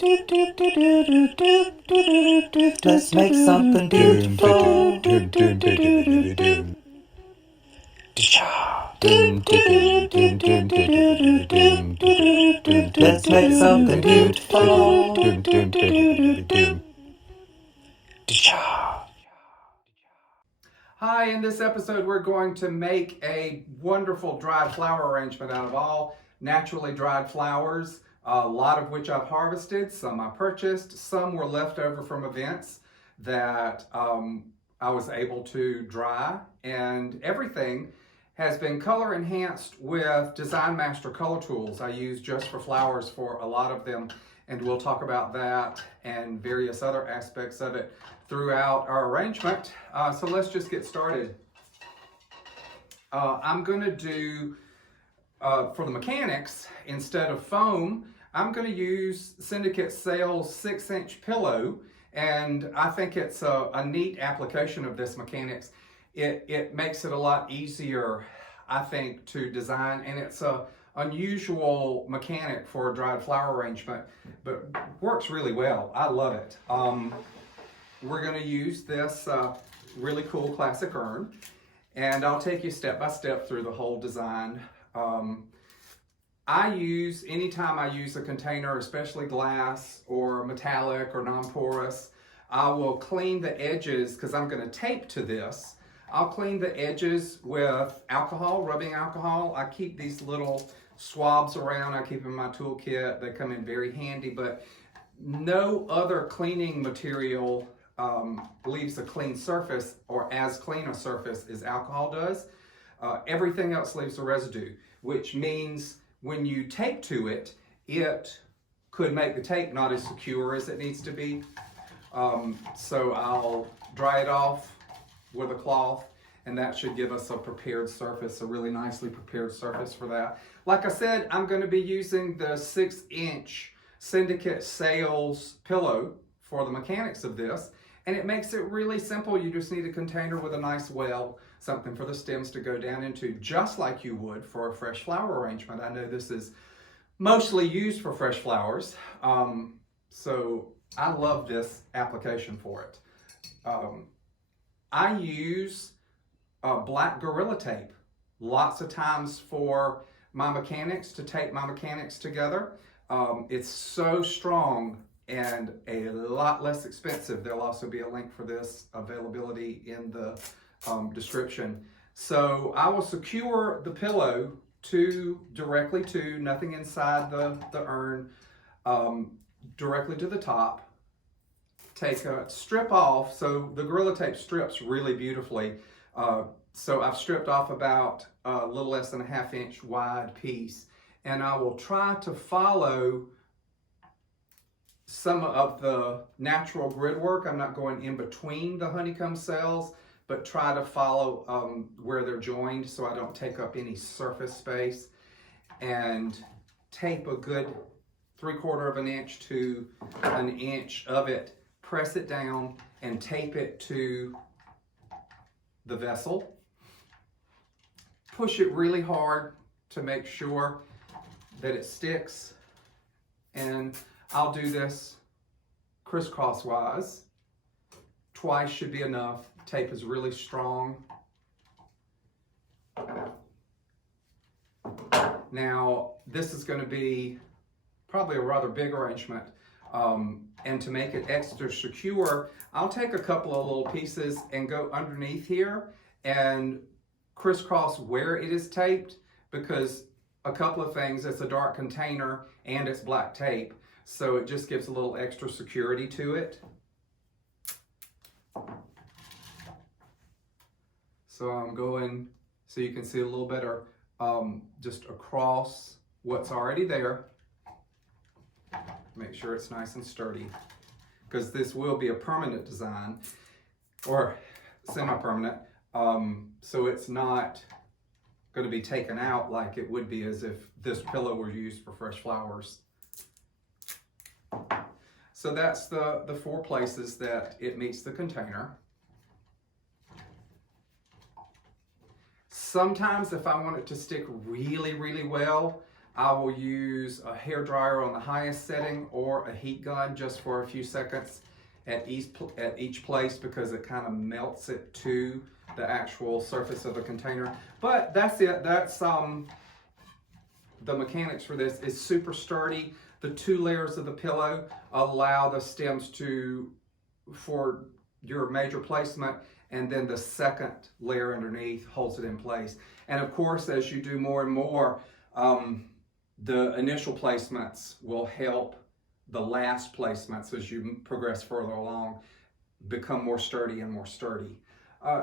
Let's make something beautiful. Let's make something beautiful. Hi, in this episode we're going to make a wonderful dried flower arrangement out of all naturally dried flowers, a lot of which I've harvested, some I purchased, some were left over from events that I was able to dry, and everything has been color enhanced with Design Master color tools I use just for flowers for a lot of them, and we'll talk about that and various other aspects of it throughout our arrangement. So let's just get started. I'm going to do, for the mechanics, instead of foam, I'm going to use Syndicate Sales 6-inch pillow, and I think it's a neat application of this mechanics. It makes it a lot easier, I think, to design, and it's a unusual mechanic for a dried flower arrangement, but works really well. I love it. We're going to use this really cool classic urn, and I'll take you step by step through the whole design. Anytime I use a container, especially glass or metallic or non-porous, I will clean the edges, because I'm going to tape to this. I'll clean the edges with alcohol, rubbing alcohol. I keep these little swabs around. I keep them in my toolkit. They come in very handy, but no other cleaning material leaves a clean surface, or as clean a surface as alcohol does. Everything else leaves a residue, which means when you tape to it, it could make the tape not as secure as it needs to be. So I'll dry it off with a cloth, and that should give us a prepared surface, a really nicely prepared surface for that. Like I said, I'm going to be using the 6-inch Syndicate Sales pillow for the mechanics of this, and it makes it really simple. You just need a container with a nice well, something for the stems to go down into, just like you would for a fresh flower arrangement. I know this is mostly used for fresh flowers, so I love this application for it. I use black Gorilla Tape lots of times for my mechanics, to tape my mechanics together. It's so strong and a lot less expensive. There'll also be a link for this availability in the description. So I will secure the pillow directly to, nothing inside the urn, directly to the top. Take a strip off, so the Gorilla Tape strips really beautifully. So I've stripped off about a little less than a 1/2 inch wide piece, and I will try to follow some of the natural grid work. I'm not going in between the honeycomb cells, but try to follow where they're joined so I don't take up any surface space, and tape a good 3/4 of an inch to an inch of it. Press it down and tape it to the vessel. Push it really hard to make sure that it sticks, and I'll do this crisscross wise. Twice should be enough. Tape is really strong. Now, this is going to be probably a rather big arrangement. And to make it extra secure, I'll take a couple of little pieces and go underneath here and crisscross where it is taped, because a couple of things, it's a dark container and it's black tape, so it just gives a little extra security to it. So I'm going, so you can see a little better, just across what's already there. Make sure it's nice and sturdy, because this will be a permanent design, or semi-permanent, so it's not going to be taken out like it would be as if this pillow were used for fresh flowers. So that's the 4 places that it meets the container. Sometimes if I want it to stick really, really well, I will use a hair dryer on the highest setting or a heat gun just for a few seconds at each place because it kind of melts it to the actual surface of the container. But that's it. That's the mechanics for this. It's super sturdy. The 2 layers of the pillow allow the stems for your major placement, and then the second layer underneath holds it in place. And of course, as you do more and more, the initial placements will help the last placements as you progress further along become more sturdy and more sturdy.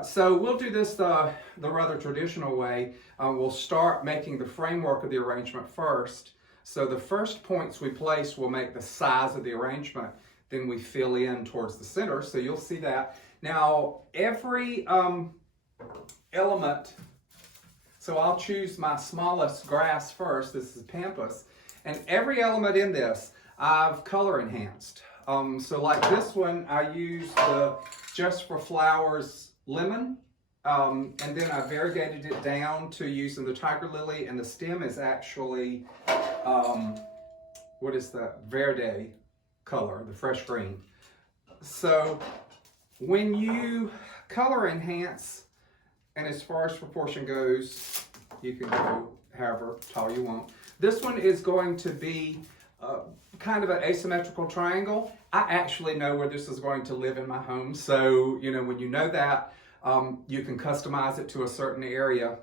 So we'll do this the rather traditional way. We'll start making the framework of the arrangement first. So the first points we place will make the size of the arrangement. Then we fill in towards the center. So you'll see that. Now every element, so I'll choose my smallest grass first. This is Pampas. And every element in this I've color enhanced. So like this one, I used the Just for Flowers lemon, and then I variegated it down to using the tiger lily, and the stem is actually, what is that? Verde color, the fresh green. So when you color enhance, and as far as proportion goes, you can go however tall you want. This one is going to be kind of an asymmetrical triangle. I actually know where this is going to live in my home. So, you know, when you know that, you can customize it to a certain area.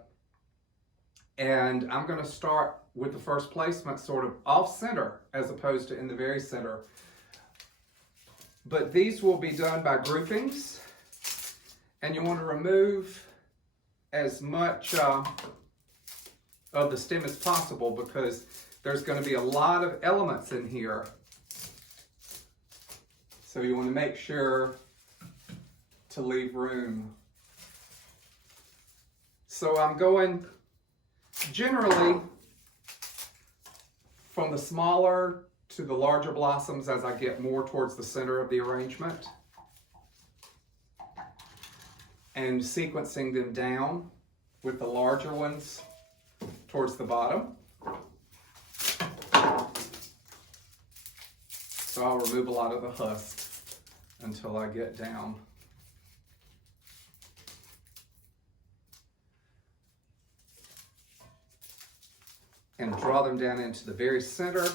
And I'm going to start with the first placement sort of off center as opposed to in the very center. But these will be done by groupings. And you want to remove as much of the stem as possible because there's going to be a lot of elements in here. So you want to make sure to leave room. So I'm going generally from the smaller to the larger blossoms as I get more towards the center of the arrangement, and sequencing them down with the larger ones towards the bottom. So I'll remove a lot of the husk until I get down. And draw them down into the very center.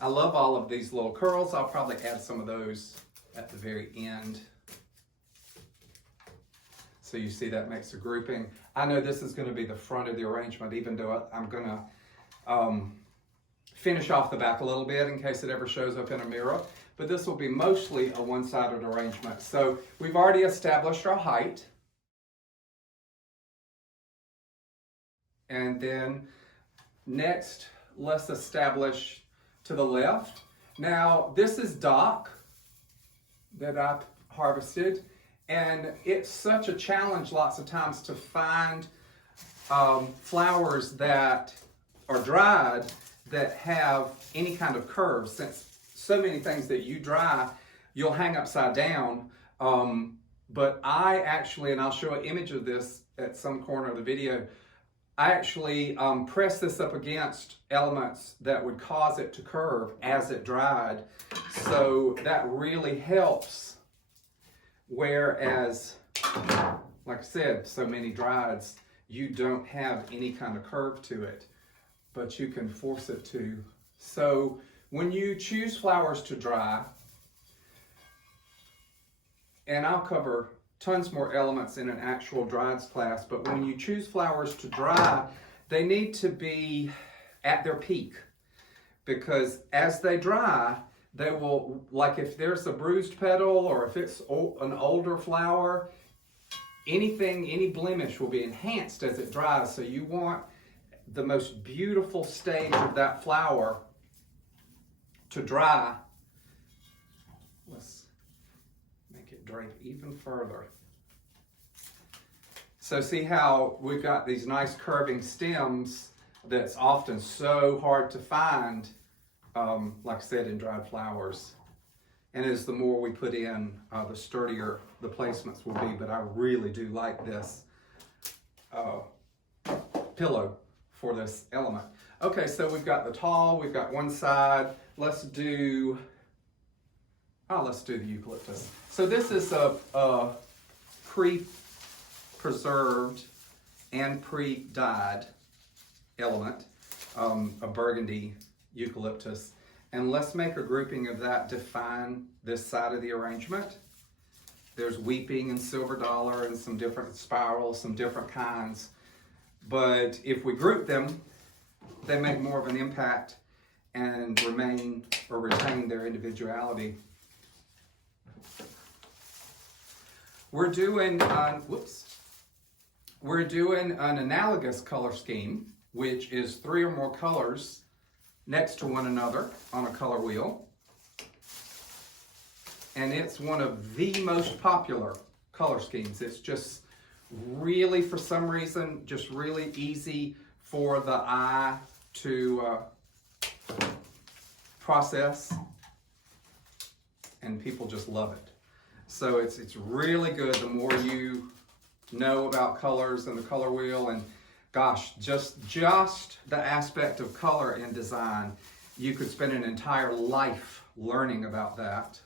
I love all of these little curls. I'll probably add some of those at the very end. So you see that makes a grouping. I know this is going to be the front of the arrangement, even though I'm going to finish off the back a little bit in case it ever shows up in a mirror. But this will be mostly a one-sided arrangement. So we've already established our height. And then next, let's establish to the left. Now, this is dock that I've harvested. And it's such a challenge lots of times to find flowers that are dried that have any kind of curve, since so many things that you dry, you'll hang upside down. But I actually, and I'll show an image of this at some corner of the video, I actually press this up against elements that would cause it to curve as it dried. So that really helps. Whereas, like I said, so many drieds, you don't have any kind of curve to it, but you can force it to. So when you choose flowers to dry, and I'll cover tons more elements in an actual drieds class, but when you choose flowers to dry, they need to be at their peak, because as they dry, they will, like if there's a bruised petal or if it's an older flower, any blemish will be enhanced as it dries. So you want the most beautiful stage of that flower to dry. Let's make it drape even further. So see how we've got these nice curving stems that's often so hard to find, like I said, in dried flowers. And as the more we put in, the sturdier the placements will be. But I really do like this pillow for this element. Okay, so we've got the tall, we've got one side. Let's do the eucalyptus. So this is a pre-preserved and pre-dyed element, a burgundy eucalyptus. And let's make a grouping of that define this side of the arrangement. There's weeping and silver dollar and some different spirals, some different kinds. But if we group them, they make more of an impact and retain their individuality. We're doing an analogous color scheme, which is 3 or more colors next to one another on a color wheel. And it's one of the most popular color schemes. It's just really, for some reason, just really easy for the eye to process, and people just love it. So it's really good the more you know about colors and the color wheel, and gosh, just the aspect of color in design, you could spend an entire life learning about that.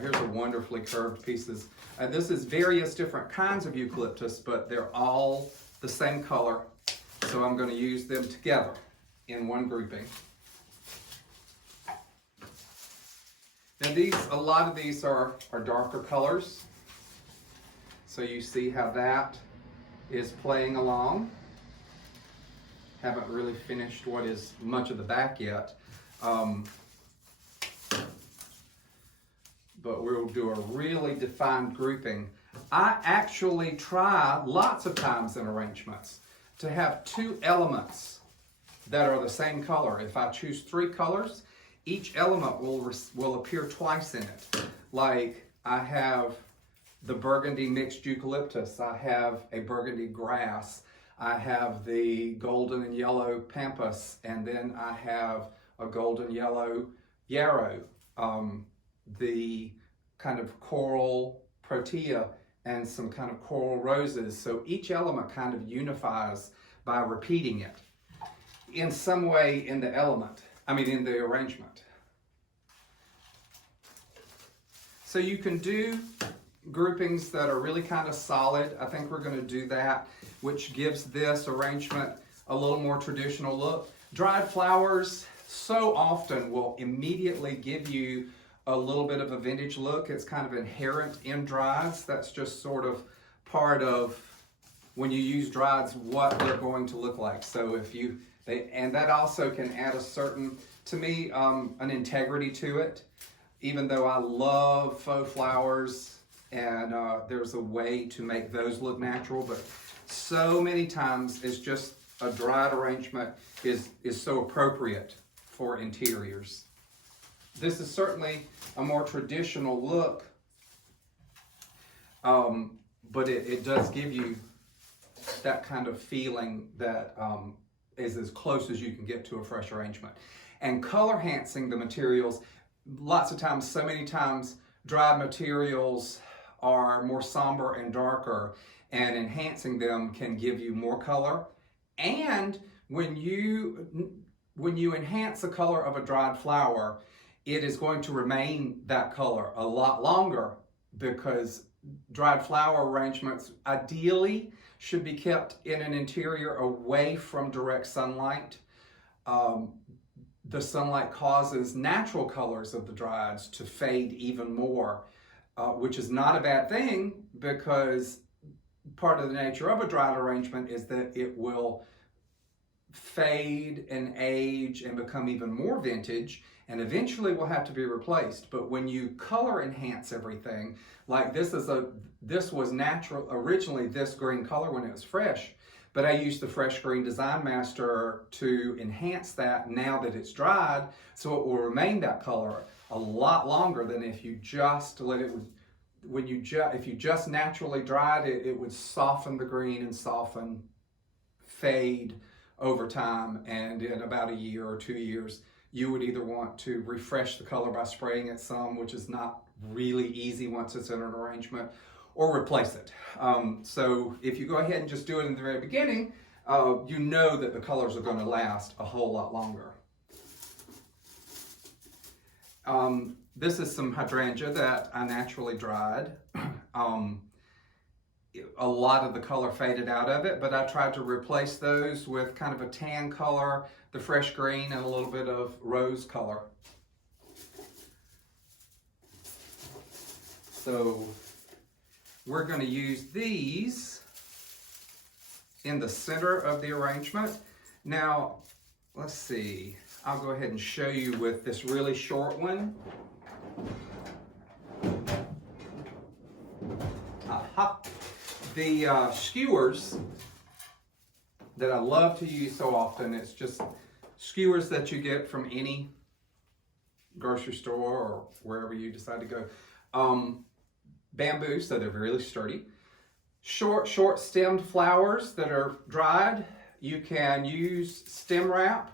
Here's a wonderfully curved pieces. This is various different kinds of eucalyptus, but they're all the same color. So I'm going to use them together in one grouping. Now a lot of these are darker colors. So you see how that is playing along. Haven't really finished what is much of the back yet. But we'll do a really defined grouping. I actually try lots of times in arrangements to have 2 elements that are the same color. If I choose 3 colors, each element will appear twice in it. Like I have the burgundy mixed eucalyptus, I have a burgundy grass, I have the golden and yellow pampas, and then I have a golden yellow yarrow. The kind of coral protea and some kind of coral roses. So each element kind of unifies by repeating it in some way in the in the arrangement. So you can do groupings that are really kind of solid. I think we're going to do that, which gives this arrangement a little more traditional look. Dried flowers so often will immediately give you a little bit of a vintage look. It's kind of inherent in drieds. That's just sort of part of when you use drieds, what they're going to look like. So and that also can add a certain, to me, an integrity to it. Even though I love faux flowers, and there's a way to make those look natural, but so many times it's just a dried arrangement is so appropriate for interiors. This is certainly a more traditional look, but it does give you that kind of feeling that is as close as you can get to a fresh arrangement. And color enhancing the materials, lots of times, so many times, dried materials are more somber and darker, and enhancing them can give you more color. And when you enhance the color of a dried flower, it is going to remain that color a lot longer, because dried flower arrangements ideally should be kept in an interior away from direct sunlight. The sunlight causes natural colors of the drieds to fade even more, which is not a bad thing, because part of the nature of a dried arrangement is that it will fade and age and become even more vintage, and eventually will have to be replaced. But when you color enhance everything, like this was natural, originally this green color when it was fresh, but I used the Fresh Green Design Master to enhance that now that it's dried, so it will remain that color a lot longer than if you just let it, if you just naturally dried it, it would soften the green and fade over time, and in about a year or 2 years, you would either want to refresh the color by spraying it some, which is not really easy once it's in an arrangement, or replace it. So if you go ahead and just do it in the very beginning, you know that the colors are going to last a whole lot longer. This is some hydrangea that I naturally dried. A lot of the color faded out of it, but I tried to replace those with kind of a tan color, the fresh green, and a little bit of rose color. So we're going to use these in the center of the arrangement. Now, let's see. I'll go ahead and show you with this really short one. Aha. The skewers that I love to use so often, it's just skewers that you get from any grocery store or wherever you decide to go. Bamboo, so they're really sturdy. Short stemmed flowers that are dried. You can use stem wrap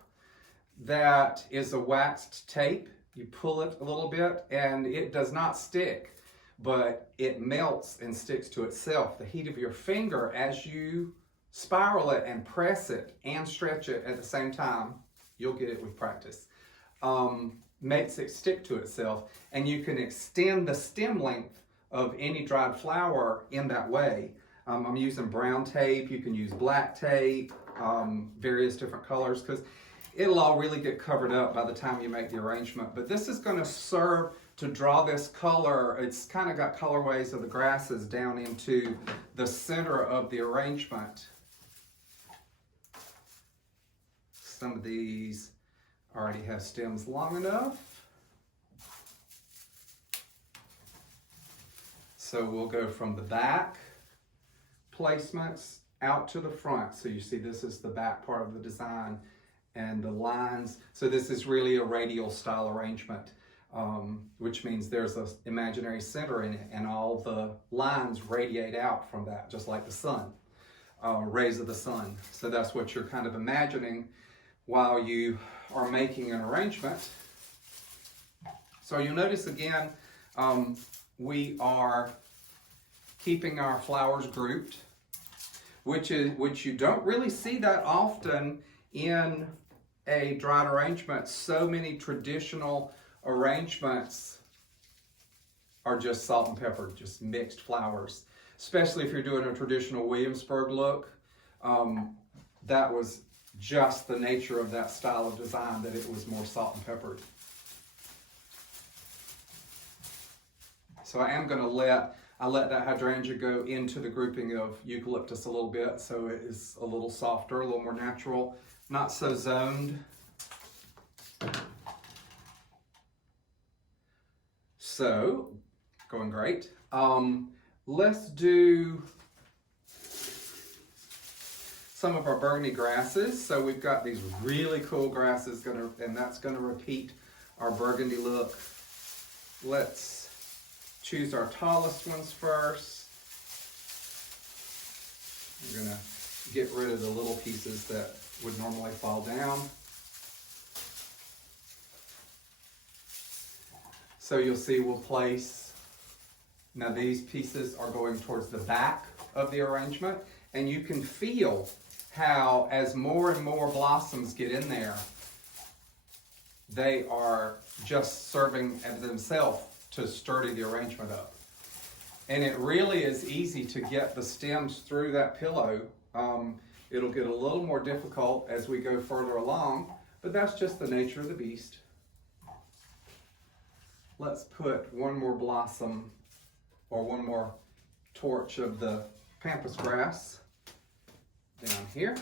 that is a waxed tape. You pull it a little bit and it does not stick, but it melts and sticks to itself. The heat of your finger as you spiral it and press it and stretch it at the same time, you'll get it with practice, makes it stick to itself. And you can extend the stem length of any dried flower in that way. I'm using brown tape, you can use black tape, various different colors, because it'll all really get covered up by the time you make the arrangement. But this is going to serve to draw this color. It's kind of got colorways of the grasses down into the center of the arrangement. Some of these already have stems long enough. So we'll go from the back placements out to the front. So you see this is the back part of the design and the lines. So this is really a radial style arrangement, which means there's an imaginary center in it and all the lines radiate out from that, just like the sun, rays of the sun. So that's what you're kind of imagining while you are making an arrangement. So you'll notice again, we are keeping our flowers grouped, which you don't really see that often in a dried arrangement. So many traditional arrangements are just salt and pepper, just mixed flowers. Especially if you're doing a traditional Williamsburg look, that was just the nature of that style of design, that it was more salt and peppered. So I am going to let that hydrangea go into the grouping of eucalyptus a little bit, so it is a little softer, a little more natural, not so zoned. So, going great. Let's do some of our burgundy grasses. So we've got these really cool grasses, and that's going to repeat our burgundy look. Let's choose our tallest ones first. We're going to get rid of the little pieces that would normally fall down. So you'll see we'll place, now these pieces are going towards the back of the arrangement, and you can feel how as more and more blossoms get in there, they are just serving as themselves to sturdy the arrangement up. And it really is easy to get the stems through that pillow. It'll get a little more difficult as we go further along, but that's just the nature of the beast. Let's put one more blossom or one more torch of the pampas grass down here.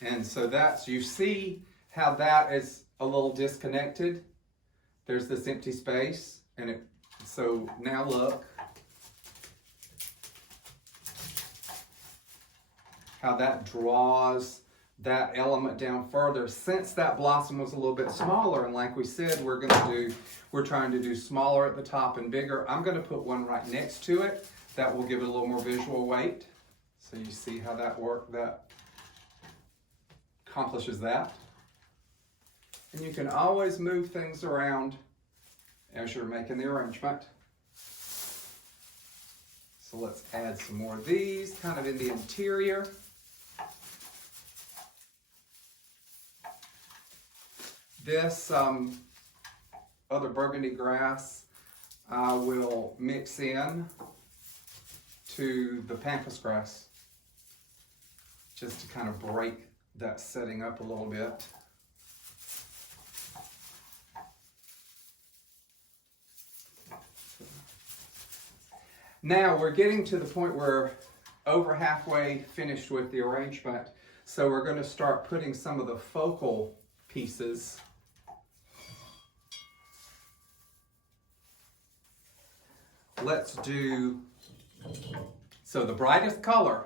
And so that's, you see how that is a little disconnected. There's this empty space, and so now look how that draws that element down further. Since that blossom was a little bit smaller, and like we said, we're trying to do smaller at the top and bigger. I'm going to put one right next to it that will give it a little more visual weight. So you see how that accomplishes that. And you can always move things around as you're making the arrangement. So let's add some more of these, kind of in the interior. This other burgundy grass I will mix in to the pampas grass, just to kind of break that setting up a little bit. Now we're getting to the point where over halfway finished with the arrangement, so we're going to start putting some of the focal pieces. Let's do, so the brightest color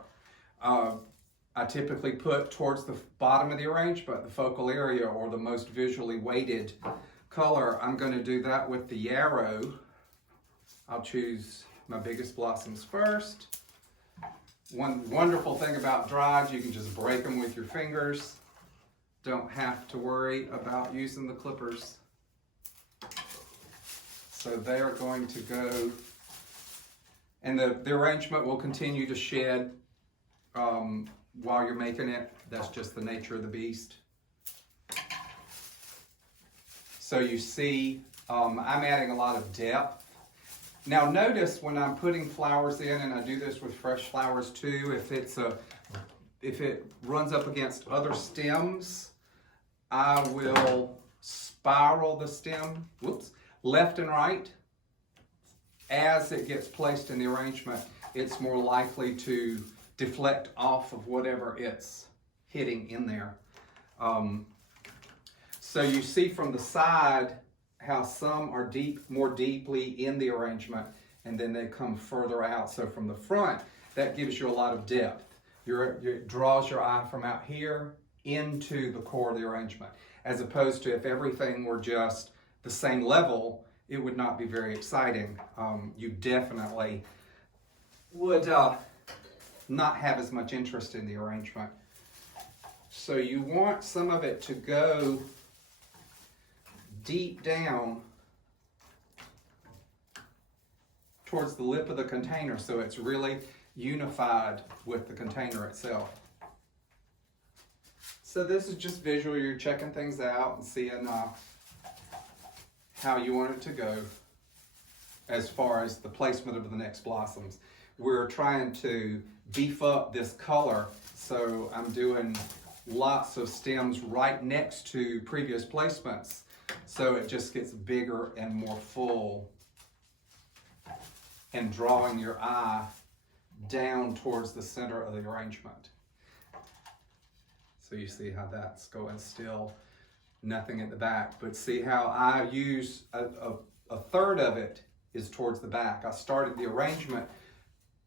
I typically put towards the bottom of the arrangement, the focal area, or the most visually weighted color. I'm going to do that with the yarrow. I'll choose my biggest blossoms first. One wonderful thing about dried, you can just break them with your fingers. Don't have to worry about using the clippers. So they are going to go, and the arrangement will continue to shed while you're making it. That's just the nature of the beast. So you see, I'm adding a lot of depth. Now notice when I'm putting flowers in, and I do this with fresh flowers too, if it runs up against other stems, I will spiral the stem, left and right. As it gets placed in the arrangement, it's more likely to deflect off of whatever it's hitting in there. So you see from the side how some are more deeply in the arrangement, and then they come further out. So from the front, that gives you a lot of depth. It draws your eye from out here into the core of the arrangement, as opposed to if everything were just the same level, it would not be very exciting. You definitely would not have as much interest in the arrangement. So you want some of it to go deep down towards the lip of the container, so it's really unified with the container itself. So this is just visual. You're checking things out and seeing how you want it to go as far as the placement of the next blossoms. We're trying to beef up this color, so I'm doing lots of stems right next to previous placements, so it just gets bigger and more full, and drawing your eye down towards the center of the arrangement. So you see how that's going still, nothing at the back, but see how I use a third of it is towards the back. I started the arrangement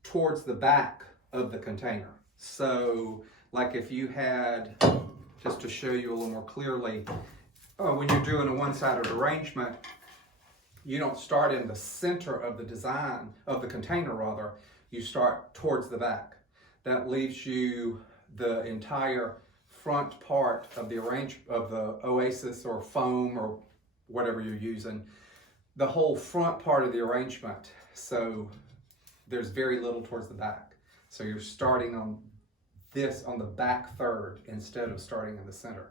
towards the back of the container. So like if you had, just to show you a little more clearly, when you're doing a one-sided arrangement, you don't start in the center of the design, of the container rather, you start towards the back. That leaves you the entire front part of the oasis or foam or whatever you're using, the whole front part of the arrangement. So there's very little towards the back. So you're starting on the back third instead of starting in the center.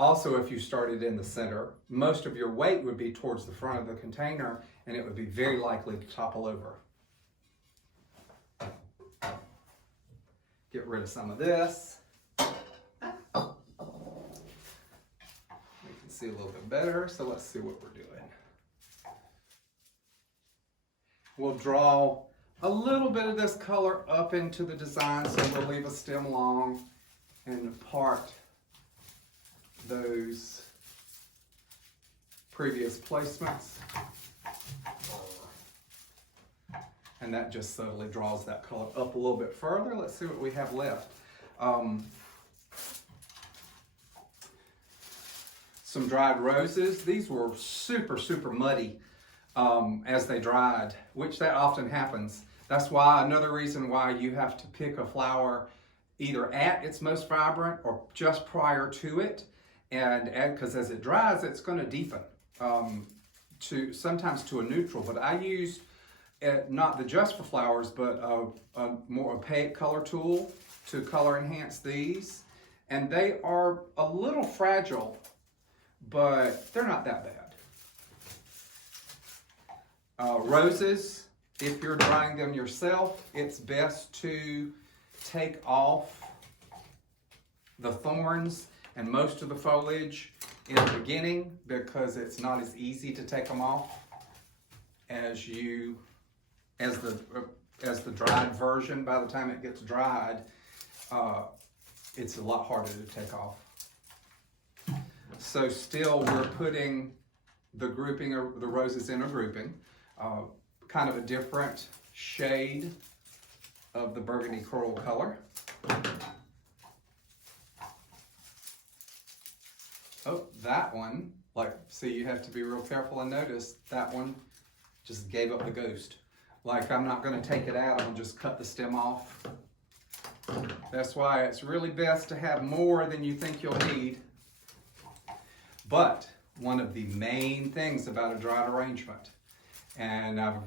Also, if you started in the center, most of your weight would be towards the front of the container, and it would be very likely to topple over. Get rid of some of this. We can see a little bit better, so let's see what we're doing. We'll draw a little bit of this color up into the design, so we'll leave a stem long and part those previous placements. And that just subtly draws that color up a little bit further. Let's see what we have left. Some dried roses. These were super, super muddy as they dried, which that often happens. That's why, another reason why you have to pick a flower either at its most vibrant or just prior to it, and because as it dries, it's going to deepen sometimes to a neutral. But I used not the Just for Flowers, but a more opaque color tool to color enhance these. And they are a little fragile, but they're not that bad. Roses, if you're drying them yourself, it's best to take off the thorns and most of the foliage in the beginning, because it's not as easy to take them off as the dried version. By the time it gets dried, it's a lot harder to take off. So still, we're putting the grouping of the roses in a grouping, kind of a different shade of the burgundy coral color. Oh, that one, see, you have to be real careful and notice that one just gave up the ghost. I'm not going to take it out, I'll just cut the stem off. That's why it's really best to have more than you think you'll need. But one of the main things about a dried arrangement, and when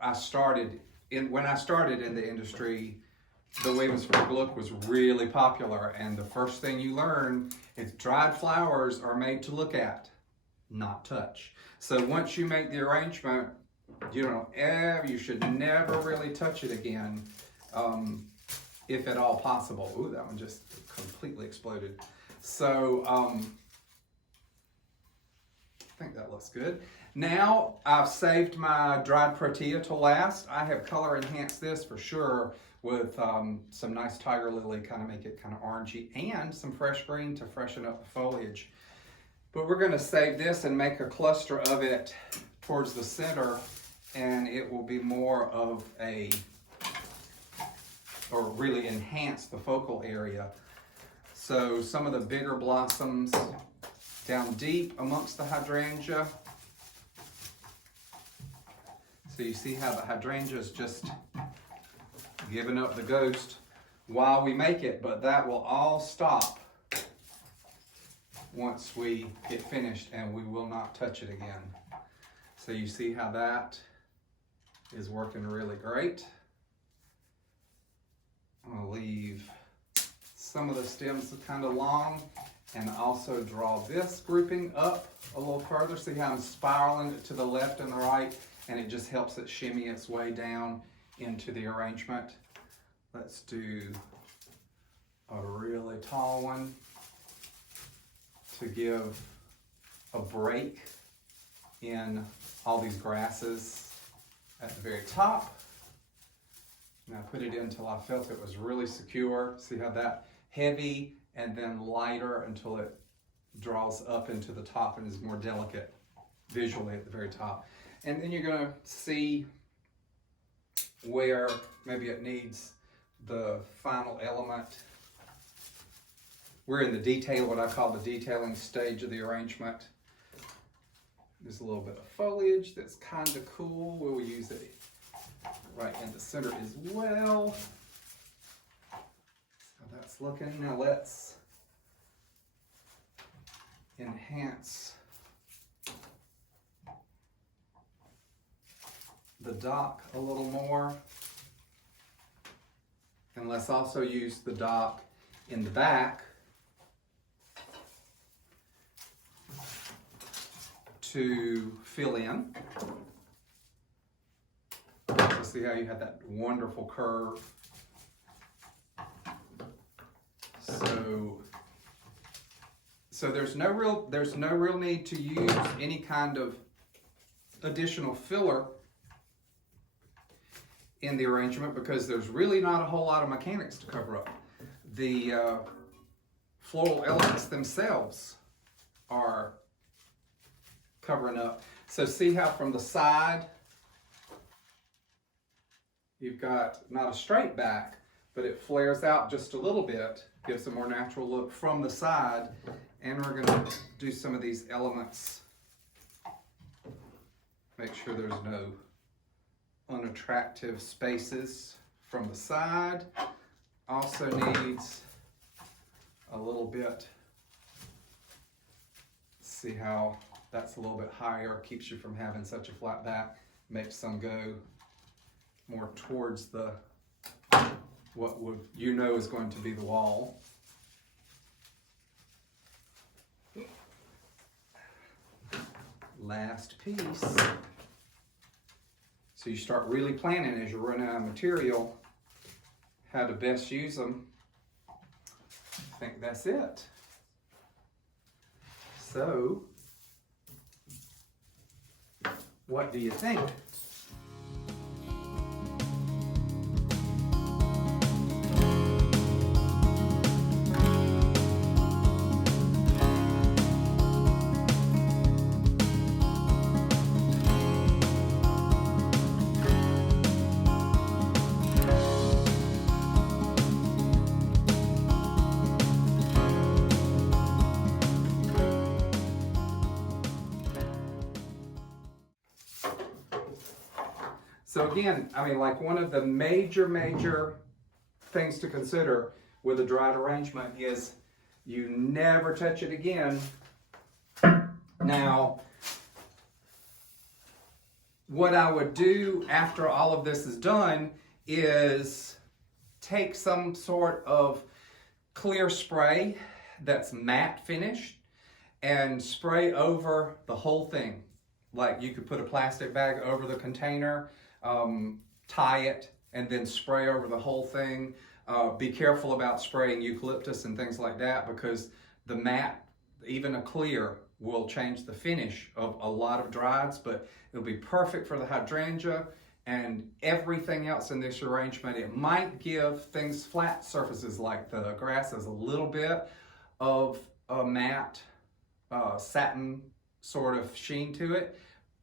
I started in the industry, the Wavensburg look was really popular, and the first thing you learn is dried flowers are made to look at, not touch. So once you make the arrangement, you should never really touch it again, if at all possible. Ooh, that one just completely exploded. So I think that looks good. Now I've saved my dried protea to last. I have color enhanced this for sure with some nice tiger lily, kind of make it kind of orangey, and some fresh green to freshen up the foliage. But we're going to save this and make a cluster of it towards the center, and it will be more of or really enhance the focal area. So some of the bigger blossoms down deep amongst the hydrangea. So you see how the hydrangea is just giving up the ghost while we make it, but that will all stop once we get finished, and we will not touch it again. So you see how that is working really great. I'm going to leave some of the stems kind of long and also draw this grouping up a little further. See how I'm spiraling it to the left and the right, and it just helps it shimmy its way down into the arrangement. Let's do a really tall one to give a break in all these grasses at the very top. And I put it in until I felt it was really secure. See how that heavy and then lighter until it draws up into the top and is more delicate visually at the very top. And then you're going to see where maybe it needs the final element. We're in the detail, what I call the detailing stage of the arrangement. There's a little bit of foliage that's kind of cool. We'll use it right in the center as well. So that's looking. Now let's enhance the dock a little more. And let's also use the dock in the back to fill in. So see how you have that wonderful curve. So there's no real need to use any kind of additional filler in the arrangement, because there's really not a whole lot of mechanics to cover up. The floral elements themselves are covering up. So see how from the side you've got not a straight back, but it flares out just a little bit, gives a more natural look from the side. And we're going to do some of these elements, make sure there's no unattractive spaces from the side. Also needs a little bit, see how that's a little bit higher, keeps you from having such a flat back, makes some go more towards the, what would you know is going to be the wall. Last piece. So you start really planning as you run out of material how to best use them. I think that's it. So, what do you think? So again, I mean, like one of the major things to consider with a dried arrangement is you never touch it again. Now, what I would do after all of this is done is take some sort of clear spray that's matte finished and spray over the whole thing. Like you could put a plastic bag over the container, tie it, and then spray over the whole thing. Be careful about spraying eucalyptus and things like that, because the matte, even a clear, will change the finish of a lot of drieds, but it'll be perfect for the hydrangea and everything else in this arrangement. It might give things flat surfaces like the grasses a little bit of a matte satin sort of sheen to it,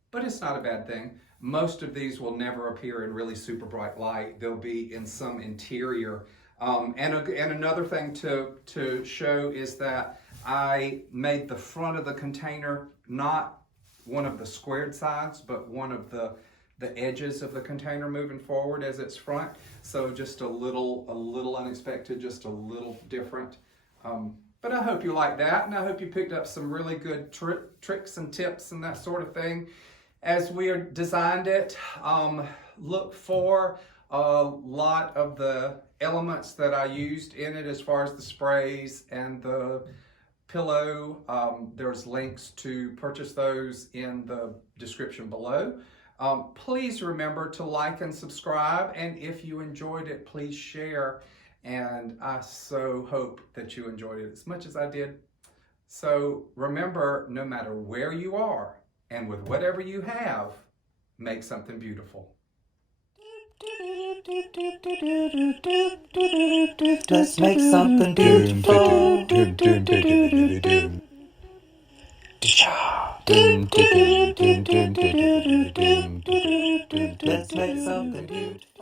but it's not a bad thing. Most of these will never appear in really super bright light. They'll be in some interior. And another thing to show is that I made the front of the container not one of the squared sides, but one of the edges of the container moving forward as its front. So just a little unexpected, just a little different. But I hope you like that, and I hope you picked up some really good tricks and tips and that sort of thing. As we designed it, look for a lot of the elements that I used in it as far as the sprays and the pillow. There's links to purchase those in the description below. Please remember to like and subscribe, and if you enjoyed it, please share. And I so hope that you enjoyed it as much as I did. So remember, no matter where you are, and with whatever you have, make something beautiful. Let's make something beautiful. Let's make something beautiful.